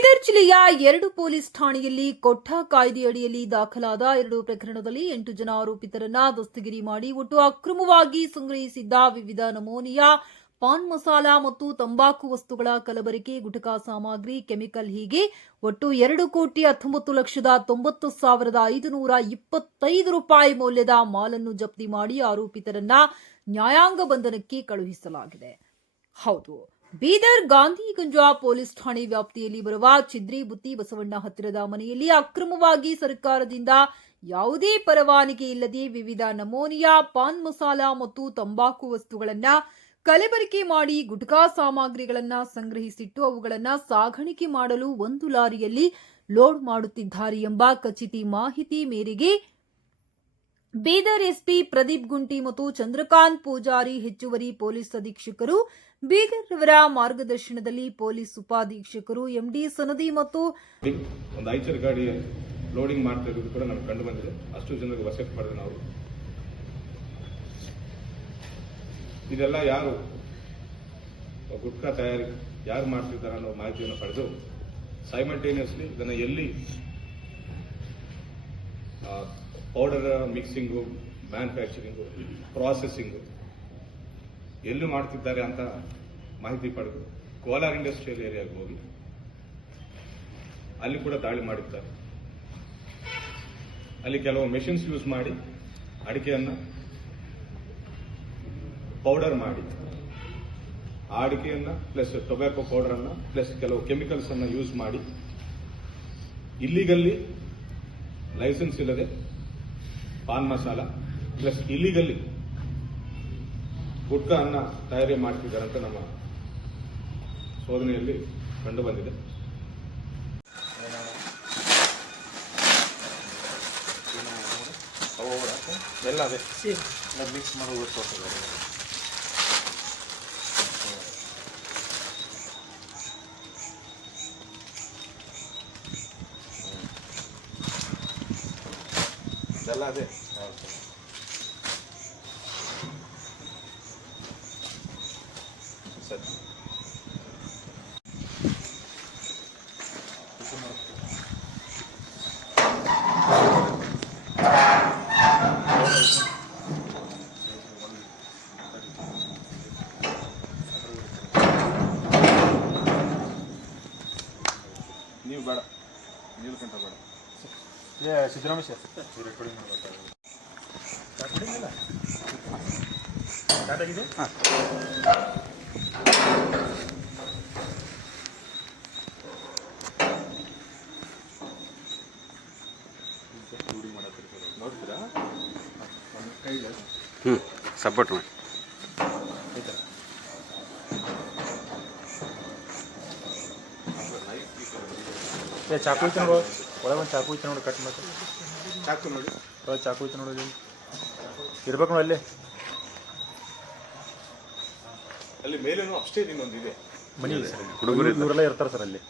ಬೀದರ್ ಜಿಲ್ಲೆಯ 2 ಪೊಲೀಸ್ ಠಾಣೆಯಲ್ಲಿ ಕೊಟ್ಟ ಕಾಯ್ದೆಯಡಿಯಲ್ಲಿ ದಾಖಲಾದ 2 ಪ್ರಕರಣದಲ್ಲಿ 8 ಜನ ಆರೋಪಿತರನ್ನ ದಸ್ತಗಿರಿ ಮಾಡಿ ಒಟ್ಟು ಅಕ್ರಮವಾಗಿ ಸಂಗ್ರಹಿಸಿದ್ದ ವಿವಿಧ ನಮೂನೆಯ ಪಾನ್ ಮಸಾಲ ಮತ್ತು ತಂಬಾಕು ವಸ್ತುಗಳ ಕಲಬೆರಕೆ, ಗುಟಖಾ ಸಾಮಗ್ರಿ, ಕೆಮಿಕಲ್ ಹೀಗೆ ಒಟ್ಟು 2,19,90,525 ರೂಪಾಯಿ ಮೌಲ್ಯದ ಮಾಲನ್ನು ಜಪ್ತಿ ಮಾಡಿ ಆರೋಪಿತರನ್ನ ನ್ಯಾಯಾಂಗ ಬಂಧನಕ್ಕೆ ಕಳುಹಿಸಲಾಗಿದೆ. ಹೌದು, ಬೀದರ್ ಗಾಂಧಿಗಂಜ ಪೊಲೀಸ್ ಠಾಣೆ ವ್ಯಾಪ್ತಿಯಲ್ಲಿ ಬರುವ ಚಿದ್ರಿ ಬುತ್ತಿ ಬಸವಣ್ಣ ಹತ್ತಿರದ ಮನೆಯಲ್ಲಿ ಅಕ್ರಮವಾಗಿ ಸರ್ಕಾರದಿಂದ ಯಾವುದೇ ಪರವಾನಗಿ ಇಲ್ಲದೆ ವಿವಿಧ ನಮೂನೆಯ ಪಾನ್ ಮಸಾಲ ಮತ್ತು ತಂಬಾಕು ವಸ್ತುಗಳನ್ನು ಕಲಬೆರಕೆ ಮಾಡಿ ಗುಟ್ಕಾ ಸಾಮಗ್ರಿಗಳನ್ನು ಸಂಗ್ರಹಿಸಿಟ್ಟು ಅವುಗಳನ್ನು ಸಾಗಾಣಿಕೆ ಮಾಡಲು ಒಂದು ಲಾರಿಯಲ್ಲಿ ಲೋಡ್ ಮಾಡುತ್ತಿದ್ದಾರೆ ಎಂಬ ಖಚಿತ ಮಾಹಿತಿ ಮೇರೆಗೆ ಬೀದರ್ ಎಸ್ಪಿ ಪ್ರದೀಪ್ ಗುಂಟಿ ಮತ್ತು ಚಂದ್ರಕಾಂತ್ ಪೂಜಾರಿ ಹೆಚ್ಚುವರಿ ಪೊಲೀಸ್ ಅಧೀಕ್ಷಕರು ಬೀದರ್ ಅವರ ಮಾರ್ಗದರ್ಶನದಲ್ಲಿ ಪೊಲೀಸ್ ಉಪಾಧೀಕ್ಷಕರು ಎಂಡಿ ಸನದಿ ಮತ್ತು ಒಂದು ಐಚರ್ ಗಾಡಿ ಲೋಡಿಂಗ್ ಮಾಡ್ತಾ ಇರೋದು ಕೂಡ ನಮ್ಗೆ ಕಂಡು ಬಂದಿದೆ. ಅಷ್ಟು ಜನರಿಗೆ ವಶಕ್ಕೆ ಪಡೆದ ನಾವು ಇದೆಲ್ಲ ಯಾರು ಗುಟ್ಕಾ ತಯಾರಿ ಯಾರು ಮಾಡ್ತಿದ್ದಾರೆ ಅನ್ನೋ ಮಾಹಿತಿಯನ್ನು ಪಡೆದು ಸೈಮಲ್ಟೇನಿಯಸ್ಲಿ ಇದನ್ನು ಎಲ್ಲಿ ಪೌಡರ್ ಮಿಕ್ಸಿಂಗು, ಮ್ಯಾನುಫ್ಯಾಕ್ಚರಿಂಗು, ಪ್ರಾಸೆಸಿಂಗು ಎಲ್ಲಿ ಮಾಡ್ತಿದ್ದಾರೆ ಅಂತ ಮಾಹಿತಿ ಪಡೆದು ಕೋಲಾರ್ ಇಂಡಸ್ಟ್ರಿಯಲ್ ಏರಿಯಾಗೆ ಹೋಗಿ ಅಲ್ಲಿ ಕೂಡ ದಾಳಿ ಮಾಡಿದ್ದಾರೆ. ಅಲ್ಲಿ ಕೆಲವು ಮೆಷಿನ್ಸ್ ಯೂಸ್ ಮಾಡಿ ಅಡಿಕೆಯನ್ನು ಪೌಡರ್ ಮಾಡಿ ಆ ಅಡಿಕೆಯನ್ನು ಪ್ಲಸ್ ಟೊಬ್ಯಾಕೊ ಪೌಡರನ್ನು ಪ್ಲಸ್ ಕೆಲವು ಕೆಮಿಕಲ್ಸ್ ಅನ್ನು ಯೂಸ್ ಮಾಡಿ ಇಲ್ಲಿಗಲ್ಲಿ ಲೈಸೆನ್ಸ್ ಇಲ್ಲದೆ ಪಾನ್ ಮಸಾಲ ಪ್ಲಸ್ ಇಲ್ಲಿಗಲ್ಲಿ ಗುಟ್ಕಾ ಅನ್ನ ತಯಾರಿ ಮಾಡ್ತಿದ್ದಾರೆ ಅಂತ ನಮ್ಮ ಶೋಧನೆಯಲ್ಲಿ ಕಂಡು ಬಂದಿದೆ. ಎಲ್ಲ ಅದೇ ಮಿಕ್ಸ್ ಮಾಡೋದು ಎಲ್ಲ ಅದೇ ಸರಿ. ನೀವು ಬೇಡ, ನೀವು ಕಂಟ ಬೇಡ. ಸಿದ್ದರಾಮಯ್ಯ ಸರ್ ರೆಕಾರ್ಡಿಂಗ್ ಮಾಡಬೇಕಾಗಿದೆ. ಸ್ಟಾರ್ಟ್ ಆಗಿದೆ. ಹಾಂ, ನೋಡ್ತೀರಾ? ಸಪೋರ್ಟ್ ಮಾಡಿ. ಚಾಕು ಐತೆ ನೋಡು, ಒಳಗೆ ಒಂದು ಚಾಕು ಐತೆ ನೋಡಿ, ಕಟ್ ಮಾಡಿ. ಚಾಕು ನೋಡಿ, ಒಳಗೆ ಚಾಕು ಐತೆ ನೋಡಿ, ಇರ್ಬೇಕು ನೋಡಿ. ಅಲ್ಲಿ ಮೇಲೇನು ಅಷ್ಟೇ ಇನ್ನೊಂದು ಇದೆ ಮನೆ ಹುಡುಗರು ಇವರೆಲ್ಲ ಇರ್ತಾರೆ ಸರ್ ಅಲ್ಲಿ.